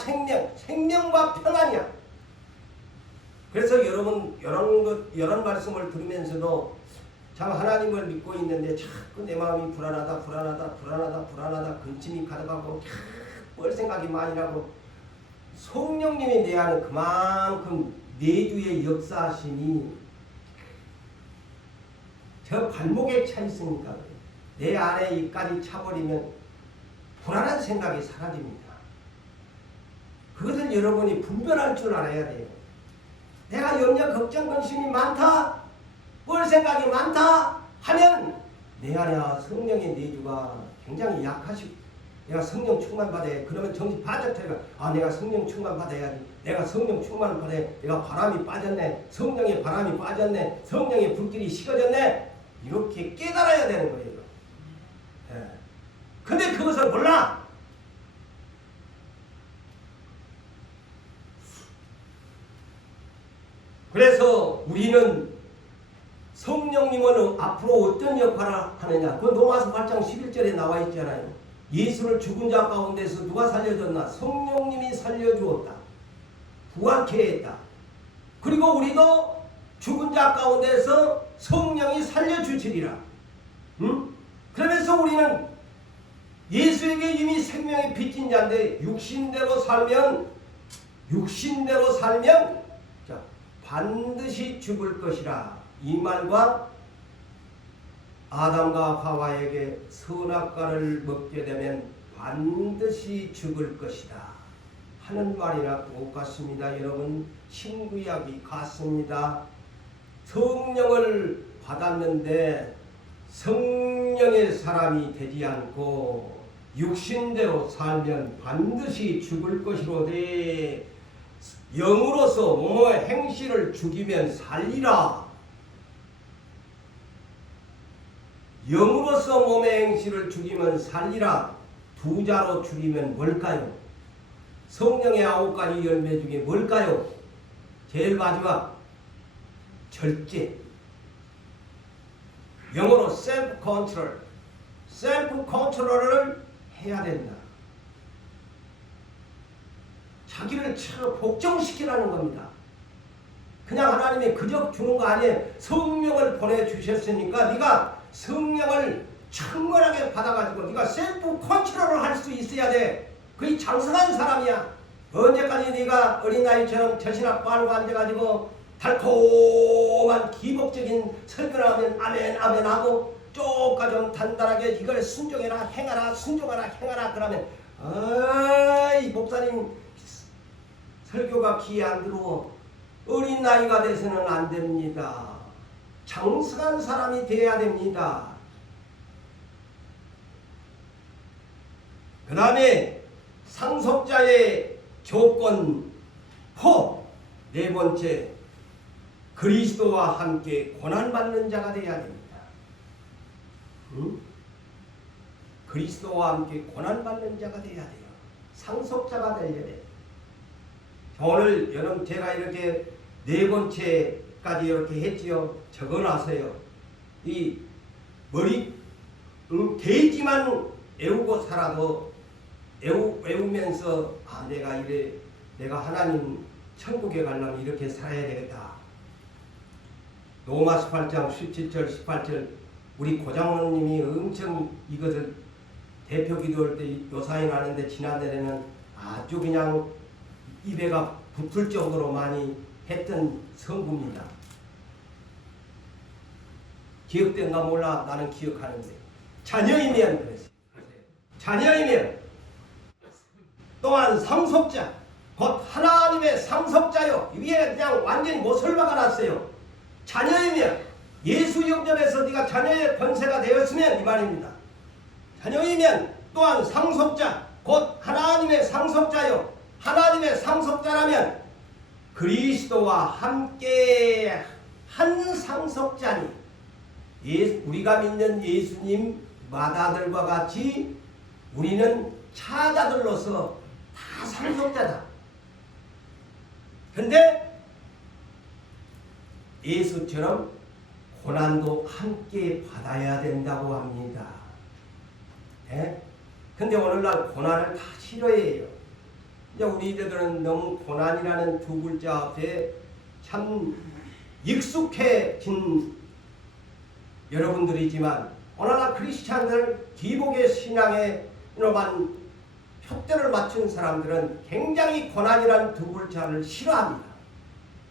생명과 평안이야. 그래서 여러분 이런 말씀을 들으면서도 참 하나님을 믿고 있는데 자꾸 내 마음이 불안하다 근심이 가득하고 뭘 생각이 많이 나고 성령님이 내 안에 그만큼 내주의 역사하심이 저 발목에 차 있으니까 내 안에 이까지 차버리면 불안한 생각이 사라집니다. 그것을 여러분이 분별할 줄 알아야 돼요. 내가 염려, 걱정, 근심이 많다, 뭘 생각이 많다 하면 내 안에 성령의 내주가 굉장히 약하시고 내가 성령 충만 받아야 그러면 정신 바짝 차리가 내가 성령 충만 받아야지. 내가 성령 충만 받아야 내가 바람이 빠졌네. 성령의 바람이 빠졌네. 성령의 불길이 식어졌네. 이렇게 깨달아야 되는 거예요. 예. 근데 그것을 몰라. 그래서 우리는 성령님은 앞으로 어떤 역할을 하느냐. 그 로마서 8장 11절에 나와 있잖아요. 예수를 죽은 자 가운데서 누가 살려줬나? 성령님이 살려주었다. 부활케 했다. 그리고 우리도 죽은 자 가운데서 성령이 살려주시리라. 응? 그러면서 우리는 예수에게 이미 생명이 빚진 자인데 육신대로 살면 자, 반드시 죽을 것이라. 이 말과 아담과 하와에게 선악과를 먹게 되면 반드시 죽을 것이다 하는 말이나 똑같습니다. 여러분, 신구약이 같습니다. 성령을 받았는데 성령의 사람이 되지 않고 육신대로 살면 반드시 죽을 것이로되 영으로서 몸의 행실을 죽이면 살리라. 영으로서 몸의 행실을 죽이면 살리라. 두 자로 죽이면 뭘까요? 성령의 9가지 열매 중에 뭘까요? 제일 마지막 절제. 영어로 셀프 컨트롤을 해야 된다. 자기를 복종시키라는 겁니다. 그냥 하나님이 그저 주는 거 아니에요. 성령을 보내주셨으니까 네가 성령을 충분하게 받아가지고 네가 셀프 컨트롤을 할 수 있어야 돼. 그게 장성한 사람이야. 언제까지 네가 어린아이처럼 젖이나 빨고 앉아가지고 달콤한 기복적인 설교를 하면 아멘 아멘 하고 쪼까 좀 단단하게 이걸 순종해라 행하라 순종하라 행하라 그러면 이 목사님 설교가 귀에 안 들어오. 어린 나이가 돼서는 안 됩니다. 장성한 사람이 되어야 됩니다. 그 다음에 상속자의 조건 네 번째, 그리스도와 함께 고난받는 자가 되어야 됩니다. 그리스도와 함께 고난받는 자가 되어야 돼요. 상속자가 되어야 돼요. 오늘 여러분 제가 이렇게 네 번째까지 이렇게 했지요. 적어놨어요. 이 머리 개지만 외우고 살아도 외우면서 내가 하나님 천국에 가려면 이렇게 살아야 되겠다. 로마서 8장 17절 18절 우리 고장로님이 엄청 이것을 대표 기도할 때 요사이 나는데 지난달에는 아주 그냥 입에가 붙을 정도로 많이 했던 성구입니다. 기억된가 몰라. 나는 기억하는데 자녀이면 그랬어요. 자녀이면 또한 상속자 곧 하나님의 상속자요. 위에 그냥 완전히 못을 박아놨어요. 자녀이면 예수 영접에서 네가 자녀의 권세가 되었으면 이 말입니다. 자녀이면 또한 상속자 곧 하나님의 상속자요. 하나님의 상속자라면 그리스도와 함께 한 상속자니 우리가 믿는 예수님 마다들과 같이 우리는 차자들로서 다 상속자다. 근데 예수처럼 고난도 함께 받아야 된다고 합니다. 네? 근데 오늘날 고난을 다 싫어해요. 이제 우리들은 너무 고난이라는 두 글자 앞에 참 익숙해진 여러분들이지만 오늘날 크리스찬들 기복의 신앙에 이놈한 표대를 맞춘 사람들은 굉장히 고난이라는 두 글자를 싫어합니다.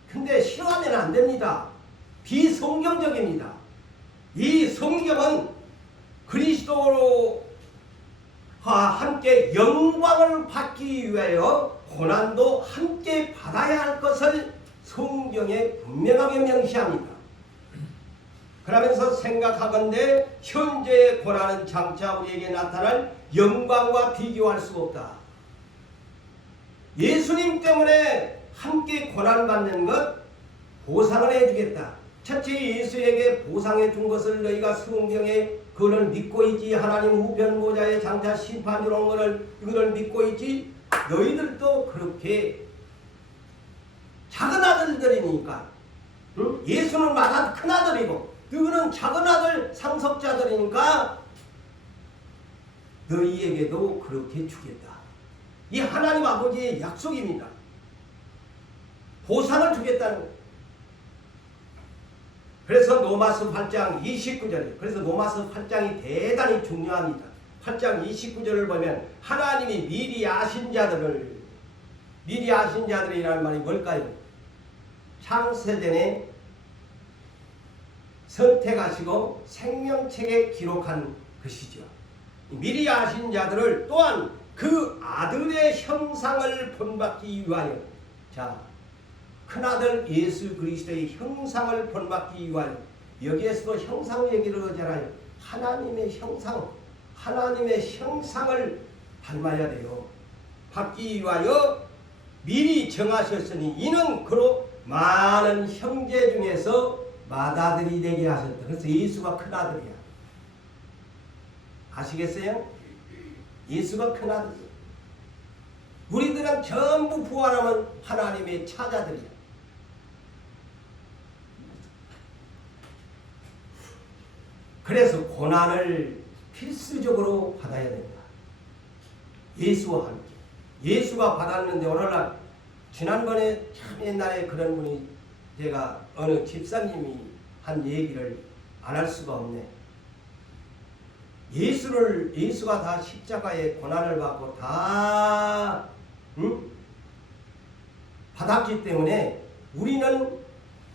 근데 싫어하면 안 됩니다. 비성경적입니다. 이 성경은 그리스도와 함께 영광을 받기 위하여 고난도 함께 받아야 할 것을 성경에 분명하게 명시합니다. 그러면서 생각하건대 현재의 고난은 장차 우리에게 나타날 영광과 비교할 수 없다. 예수님 때문에 함께 고난받는 것 보상을 해주겠다. 첫째, 예수에게 보상해 준 것을 너희가 성경에 그걸 믿고 있지. 하나님 우편보좌의 장차 심판으로 온 것을 이거를 믿고 있지. 너희들도 그렇게 작은 아들들이니까, 응? 예수는 마다 큰 아들이고 너희는 작은 아들 상속자들이니까 너희에게도 그렇게 주겠다. 이 하나님 아버지의 약속입니다. 보상을 주겠다는 거예요. 그래서 로마서 8장 29절, 그래서 로마서 8장이 대단히 중요합니다. 8장 29절을 보면 하나님이 미리 아신 자들이라는 말이 뭘까요? 창세전에 선택하시고 생명책에 기록한 것이죠. 미리 아신 자들을 또한 그 아들의 형상을 본받기 위하여, 자, 큰아들 예수 그리스도의 형상을 본받기 위하여, 여기에서도 형상 얘기를 하잖아요. 하나님의 형상, 하나님의 형상을 닮아야 돼요. 받기 위하여 미리 정하셨으니 이는 그로 많은 형제 중에서 맏아들이 되게 하셨다. 그래서 예수가 큰아들이야. 아시겠어요? 예수가 큰아들이야. 우리들은 전부 부활하면 하나님의 차자들이야. 그래서 고난을 필수적으로 받아야 된다. 예수와 함께. 예수가 받았는데 오늘날 지난번에 참 옛날에 그런 분이 제가 어느 집사님이 한 얘기를 안 할 수가 없네. 예수가 다 십자가에 고난을 받고 다 받았기 때문에 우리는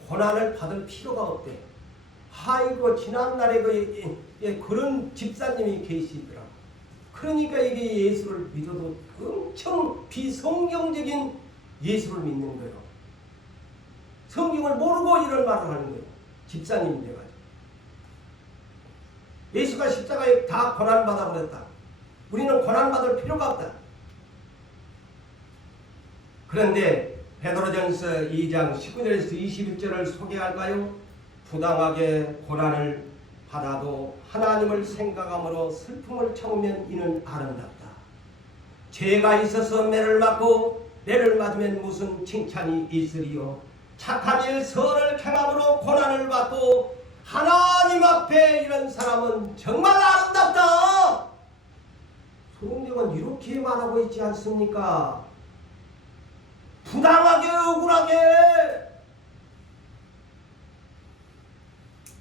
고난을 받을 필요가 없대. 아이고 지난날에 그런 집사님이 계시더라. 그러니까 이게 예수를 믿어도 엄청 비성경적인 예수를 믿는 거예요. 성경을 모르고 이런 말을 하는 거예요. 집사님이 돼가지고. 예수가 십자가에 다 고난받아 버렸다. 우리는 고난받을 필요가 없다. 그런데 베드로전서 2장 19절에서 21절을 소개할까요? 부당하게 고난을 받아도 하나님을 생각함으로 슬픔을 참으면 이는 아름답다. 죄가 있어서 매를 맞고 매를 맞으면 무슨 칭찬이 있으리요. 착한 일 선을 행함으로 고난을 받고 하나님 앞에 이런 사람은 정말 아름답다. 성경은 이렇게 말하고 있지 않습니까? 부당하게 억울하게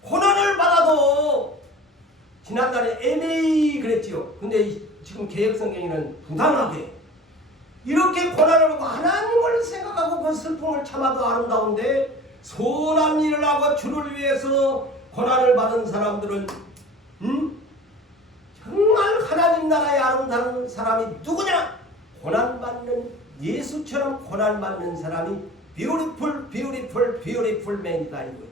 고난을 받아도, 지난달에 MA 그랬지요. 근데 지금 개혁성경에는 부당하게 이렇게 고난을 받고 하나님을 생각하고 그 슬픔을 참아도 아름다운데, 선한 일을 하고 주를 위해서 고난을 받은 사람들은 정말 하나님 나라에 아름다운 사람이 누구냐? 고난받는, 예수처럼 고난받는 사람이 beautiful, beautiful, beautiful man이다 이거예요.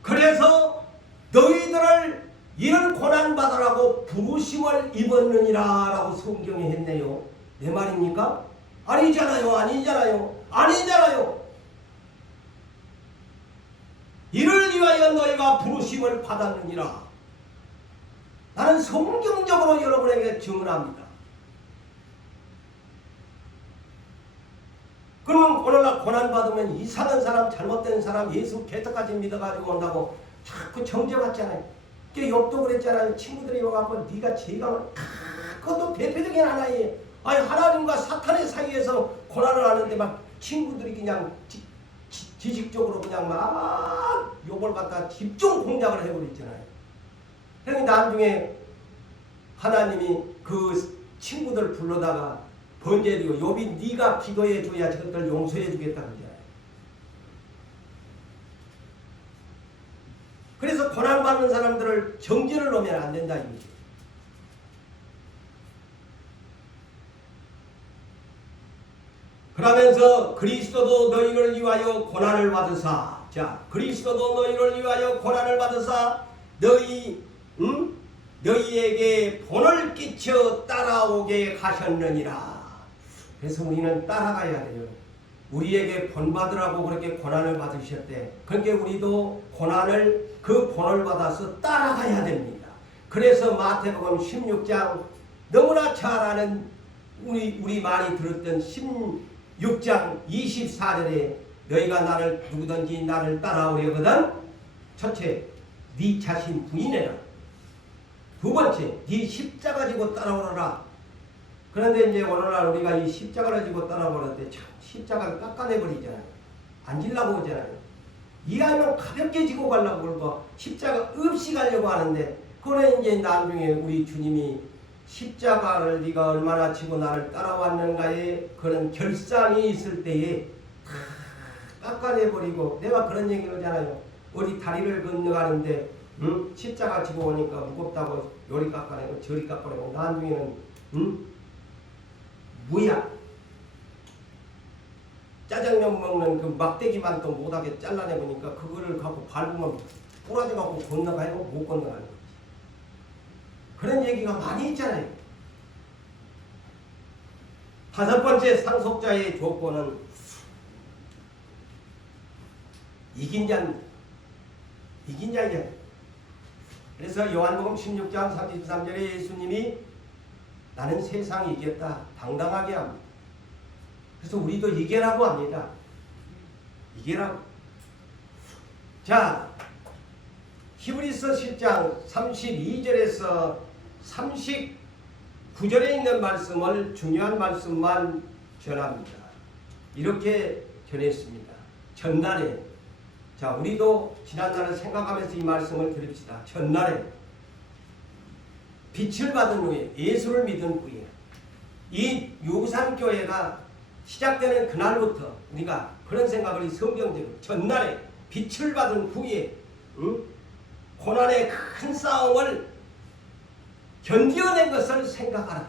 그래서 너희들을 이런 고난받으라고 부르심을 입었느니라 라고 성경에 했네요. 내 말입니까? 아니잖아요. 아니잖아요. 아니잖아요. 이를 위하여 너희가 부르심을 받았느니라. 나는 성경적으로 여러분에게 증언합니다. 그러면 오늘날 고난받으면 이상한 사람, 잘못된 사람, 예수 개떡까지 믿어가지고 온다고 자꾸 정죄받잖아요. 욥도 그랬잖아요. 친구들이 와갖고 네가 죄가 그것도 대표적인 하나예요. 아니 하나님과 사탄의 사이에서 고난을 하는데 막 친구들이 그냥 지식적으로 그냥 막 욥을 갖다 집중 공략을 해버리잖아요. 그러니까 나중에 하나님이 그 친구들 불러다가 번제드리고 욥이 네가 기도해 줘야 저것들 용서해 주겠다 그러잖아요. 그래서 고난받는 사람들을 정죄를 놓으면 안 된다 이거죠. 그러면서 그리스도도 너희를 위하여 고난을 받으사, 자 그리스도도 너희를 위하여 고난을 받으사 너희에게 본을 끼쳐 따라오게 하셨느니라. 그래서 우리는 따라가야 돼요. 우리에게 본 받으라고 그렇게 고난을 받으셨대. 그러니까 우리도 그 본을 받아서 따라가야 됩니다. 그래서 마태복음 16장 너무나 잘 아는 우리 많이 들었던 16장 24절에 너희가 누구든지 나를 따라오려거든 첫째 네 자신 부인해라. 두 번째 네 십자가 지고 따라오너라. 그런데 이제 오늘날 우리가 이 십자가를 지고 따라오는데 참 십자가를 깎아내버리잖아요. 안 지려고 하잖아요. 이왕이면 가볍게 지고 가려고 그러고 십자가 없이 가려고 하는데 그거는 이제 나중에 우리 주님이 십자가를 네가 얼마나 지고 나를 따라왔는가에 그런 결산이 있을 때에 다 깎아내버리고 내가 그런 얘기를 하잖아요. 우리 다리를 건너가는데 십자가 지고 오니까 무겁다고 요리 깎아내고 저리 깎아내고 나중에는 무야 짜장면 먹는 그 막대기만 또 못하게 잘라내보니까 그거를 갖고 밟으면 부러져갖고 건너가요? 못 건너가는 거지. 그런 얘기가 많이 있잖아요. 다섯 번째 상속자의 조건은 이긴 자이야. 그래서 요한복음 16장 33절에 예수님이 나는 세상이 이겼다 당당하게 합니다. 그래서 우리도 이겨라고 합니다. 이겨라고. 자, 히브리서 10장 32절에서 39절에 있는 말씀을 중요한 말씀만 전합니다. 이렇게 전했습니다. 전날에 자 우리도 지난날을 생각하면서 이 말씀을 들읍시다. 전날에 빛을 받은 후에 예수를 믿은 후에 이 유산교회가 시작되는 그날부터 우리가 그런 생각을 성경적으로 전날에 빛을 받은 후에 고난의 큰 싸움을 견뎌낸 것을 생각하라.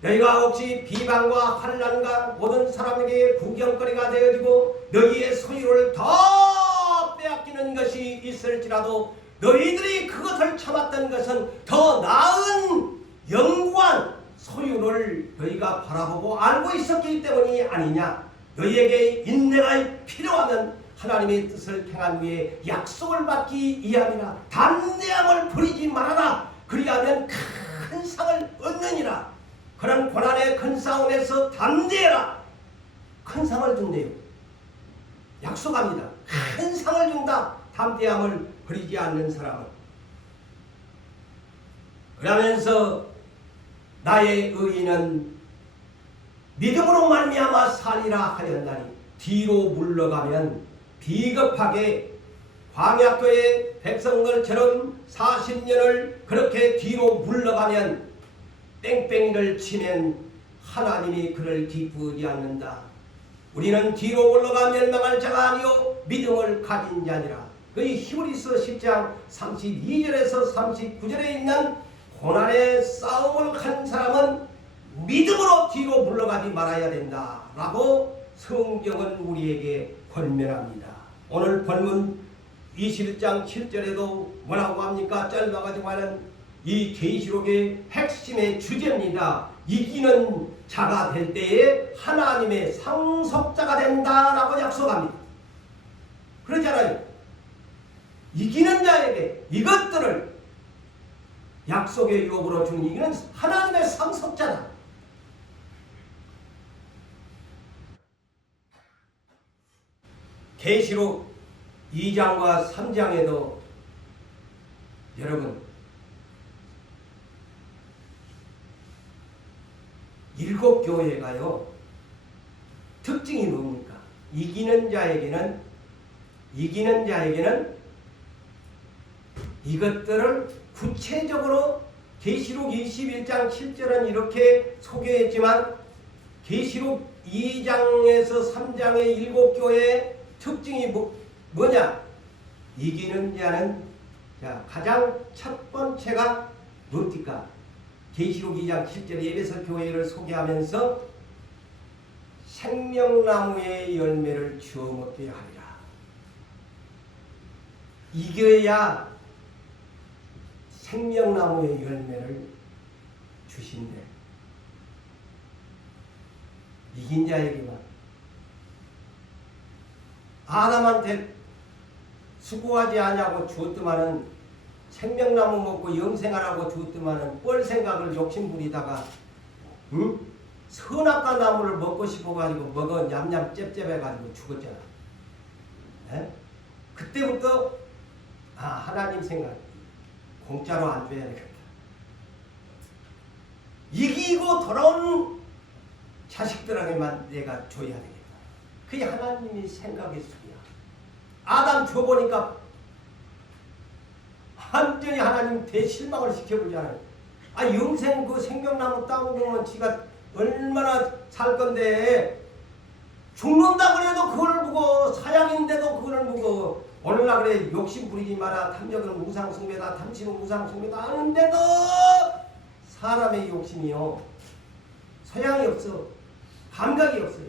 너희가 혹시 비방과 환난과 모든 사람에게 구경거리가 되어지고 너희의 소유를 더 빼앗기는 것이 있을지라도 너희들이 그것을 참았던 것은 더 나은 영광 소유를 너희가 바라보고 알고 있었기 때문이 아니냐. 너희에게 인내가 필요하면 하나님의 뜻을 행한 후에 약속을 받기 위함이라. 담대함을 버리지 말아라. 그리하면 큰 상을 얻느니라. 그런 고난의 큰 싸움에서 담대해라. 큰 상을 준대요. 약속합니다. 큰 상을 준다. 담대함을 버리지 않는 사람은. 그러면서 나의 의인은 믿음으로 말미암아 살리라 하였나니 뒤로 물러가면 비겁하게 광야교의 백성들처럼 40년을 그렇게 뒤로 물러가면 땡땡이를 치면 하나님이 그를 기쁘지 않는다. 우리는 뒤로 물러가 멸망할 자가 아니요 믿음을 가진 자니라. 그 히브리서 10장 32절에서 39절에 있는 고난의 싸움을 한 사람은 믿음으로 뒤로 물러가지 말아야 된다 라고 성경은 우리에게 권면합니다. 오늘 본문 21장 7절에도 뭐라고 합니까? 짧아가지고 하는 이 계시록의 핵심의 주제입니다. 이기는 자가 될 때에 하나님의 상속자가 된다라고 약속합니다. 그렇잖아요. 이기는 자에게 이것들을 약속의 유업으로 주는 이기는 하나님의 상속자다. 계시록 2장과 3장에도 여러분 일곱 교회가요 특징이 뭡니까? 이기는 자에게는 이것들을 구체적으로 계시록 21장 7절은 이렇게 소개했지만 계시록 2장에서 3장의 일곱 교회의 특징이 뭐냐? 이기는 자는 가장 첫 번째가 뭡니까? 계시록 2장 7절에 에베소 교회를 소개하면서 생명나무의 열매를 주워 먹게 하리라. 이겨야 생명나무의 열매를 주신대. 이긴 자에게만. 아담한테 수고하지 아니하고 주었더만은 생명나무 먹고 영생하라고 주었더만은 뻘 생각을 욕심부리다가 선악과 나무를 먹고 싶어가지고 먹어 냠냠 짭짭해가지고 죽었잖아. 에? 그때부터 하나님 생각 공짜로 안 줘야 되겠다. 이기고 돌아온 자식들에게만 내가 줘야 되겠다. 그게 하나님이 생각의 수야. 아담 줘보니까 완전히 하나님 대실망을 시켜보잖아요. 영생 그 생명나무 따먹으면 지가 얼마나 살 건데 죽는다 그래도 그걸 보고 사양인데도 그걸 보고 오늘날 그래 욕심 부리지 마라. 탐욕은 무상숭배다. 탐심은 무상숭배다 하는데도 사람의 욕심이요 소양이 없어. 감각이 없어요.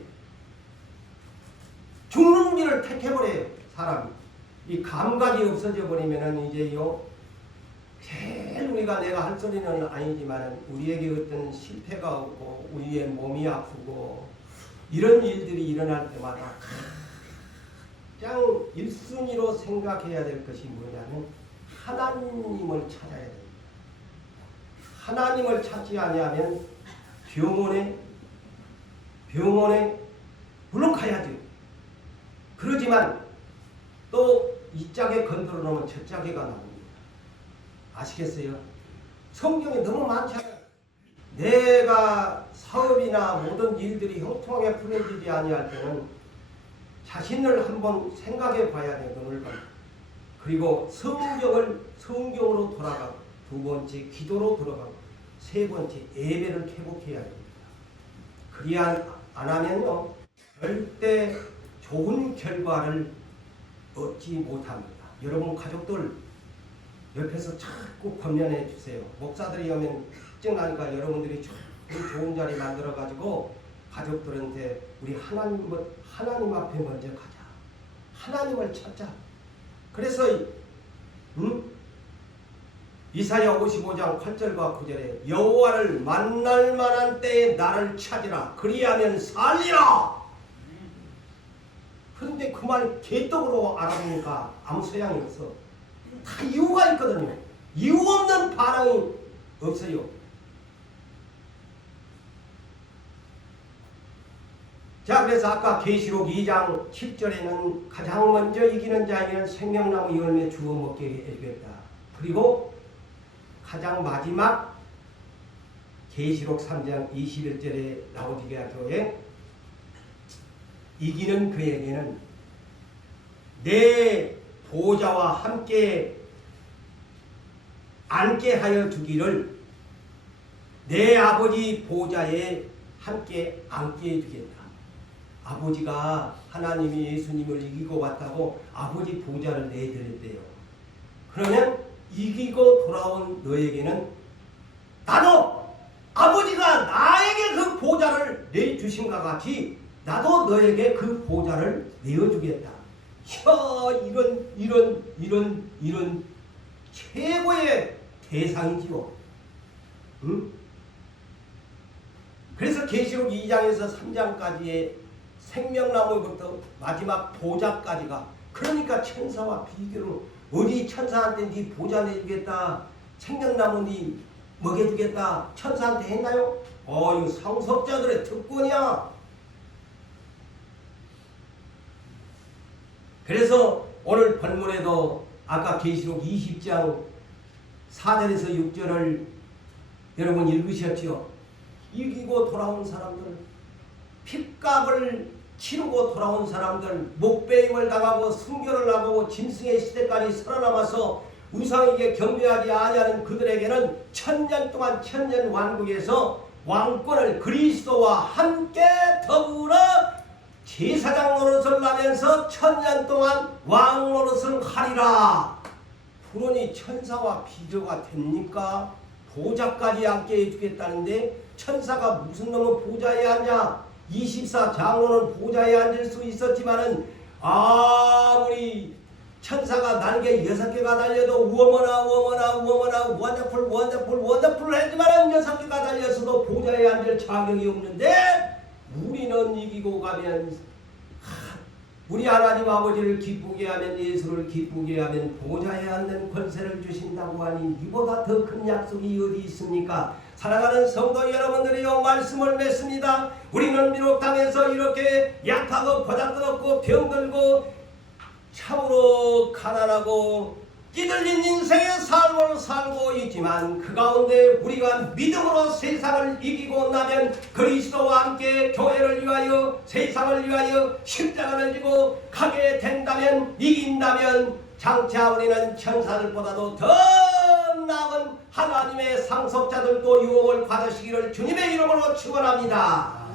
죽는 길을 택해버려요. 사람이. 이 감각이 없어져 버리면은 이제요 제일 우리가 내가 할 소리는 아니지만 우리에게 어떤 실패가 오고 우리의 몸이 아프고 이런 일들이 일어날 때마다 가장 1순위로 생각해야 될 것이 뭐냐면 하나님을 찾아야 됩니다. 하나님을 찾지 아니하면 병원에 물론 가야죠. 그러지만 또 이 짝에 건드려 놓으면 저 짝에가 나옵니다. 아시겠어요? 성경에 너무 많잖아요. 내가 사업이나 모든 일들이 형통하게 풀어지지 아니할 때는 자신을 한번 생각해 봐야 돼요. 눈을 봐. 그리고 성경으로 돌아가고 두 번째 기도로 들어가고 세 번째 예배를 회복해야 됩니다. 그리야 안 하면요 절대 좋은 결과를 얻지 못합니다. 여러분 가족들 옆에서 자꾸 권면해 주세요. 목사들이 오면 걱정나니까 여러분들이 좋은 자리 만들어 가지고 가족들한테 우리 하나님 앞에 먼저 가자. 하나님을 찾자. 그래서 이사야 55장 8절과 9절에 여호와를 만날 만한 때에 나를 찾으라. 그리하면 살리라. 그런데 그 말 개떡으로 알아보니까 아무 소양이 없어. 다 이유가 있거든요. 이유 없는 반응이 없어요. 자, 그래서 아까 계시록 2장 7절에는 가장 먼저 이기는 자에게는 생명나무 열매 주워 먹게 해주겠다. 그리고 가장 마지막 계시록 3장 21절에 라오디게아 교회 이기는 그에게는 내 보좌와 함께 앉게 하여 주기를 내 아버지 보좌에 함께 앉게 해주겠다. 아버지가 하나님이 예수님을 이기고 왔다고 아버지 보좌를 내드렸대요. 그러면 이기고 돌아온 너에게는 나도 아버지가 나에게 그 보좌를 내주신과 같이 나도 너에게 그 보좌를 내어주겠다. 이런 최고의 대상이지요. 응? 그래서 계시록 2장에서 3장까지의 생명나무부터 마지막 보좌까지가, 그러니까 천사와 비교로 어디 천사한테 네 보좌 내주겠다, 생명나무 네 먹여주겠다 천사한테 했나요? 이거 상속자들의 특권이야. 그래서 오늘 본문에도 아까 계시록 20장 4절에서 6절을 여러분 읽으셨죠? 이기고 돌아온 사람들, 핏값을 치르고 돌아온 사람들, 목배임을 당하고 순교를 하고 짐승의 시대까지 살아남아서 우상에게 경배하지 아니하는 그들에게는 천년 동안 천년 왕국에서 왕권을 그리스도와 함께 더불어 제사장 노릇을 하면서 천년 동안 왕 노릇을 하리라. 그러니 천사와 비교가 됩니까? 보좌까지 앉게 해주겠다는데 천사가 무슨 놈은 보좌에 앉냐? 24장로는 보좌에 앉을 수 있었지만은 아무리 천사가 날개 6개가 달려도 우어머나 원더풀 하지만은 6개가 달렸어도 보좌에 앉을 자격이 없는데, 우리는 이기고 가면 우리 하나님 아버지를 기쁘게 하면, 예수를 기쁘게 하면 보좌에 앉는 권세를 주신다고 하니 이보다 더 큰 약속이 어디 있습니까? 사랑하는 성도 여러분들이요, 말씀을 맺습니다. 우리는 비록 땅에서 이렇게 약하고 고장스럽고 병들고 참으로 가난하고 끼들린 인생의 삶을 살고 있지만, 그 가운데 우리가 믿음으로 세상을 이기고 나면 그리스도와 함께 교회를 위하여 세상을 위하여 십자가를 지고 가게 된다면, 이긴다면 장차 우리는 천사들보다도 더 나은 하나님의 상속자들도 유업을 받으시기를 주님의 이름으로 축원합니다.